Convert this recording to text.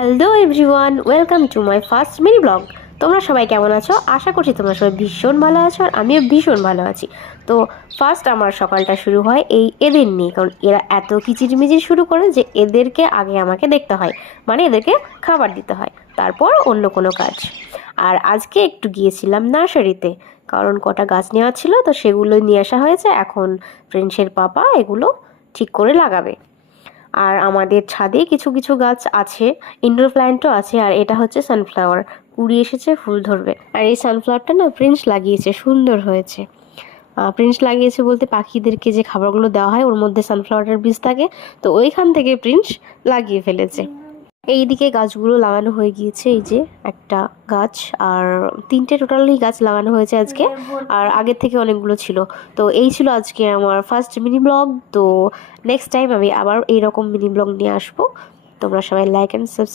Hello everyone, welcome to my first mini blog. তোমরা সবাই কেমন আছো? আশা করছি তোমরা সবাই ভীষণ ভালো আছো, আর আমিও ভীষণ ভালো আছি। তো ফার্স্ট আমার সকালটা শুরু হয় এদের নিয়ে, কারণ এরা এত কিচিরমিচির শুরু করে যে এদেরকে আগে আমাকে দেখতে হয়, মানে এদেরকে খাবার দিতে হয়, তারপর অন্য কোনো কাজ। আর আজকে একটু গিয়েছিলাম নার্সারিতে, কারণ কটা গাছ নেওয়া ছিল, তো সেগুলো নিয়ে আসা হয়েছে। এখন প্রিন্সের পাপা এগুলো ঠিক করে লাগাবে। আর আমাদের ছাদে কিছু কিছু গাছ আছে, ইনডোর প্ল্যান্টও আছে। আর এটা হচ্ছে সানফ্লাওয়ার, কুড়ি এসেছে, ফুল ধরবে। আর এই সানফ্লাওয়ারটা না প্রিন্স লাগিয়েছে, সুন্দর হয়েছে। প্রিন্স লাগিয়েছে বলতে, পাখিদেরকে যে খাবারগুলো দেওয়া হয় ওর মধ্যে সানফ্লাওয়ারের বীজ থাকে, তো ওইখান থেকে প্রিন্স লাগিয়ে ফেলেছে। এইদিকে গাছগুলো লাগানো হয়ে গিয়েছে, এই যে একটা গাছ, আর তিনটে টোটালি গাছ লাগানো হয়েছে আজকে, আর আগের থেকে অনেকগুলো ছিল। তো এই ছিল আজকে আমার ফার্স্ট মিনি ব্লগ। তো নেক্সট টাইম আমি আবার এইরকম মিনি ব্লগ নিয়ে আসবো। তোমরা সবাই লাইক অ্যান্ড সাবস্ক্রাইব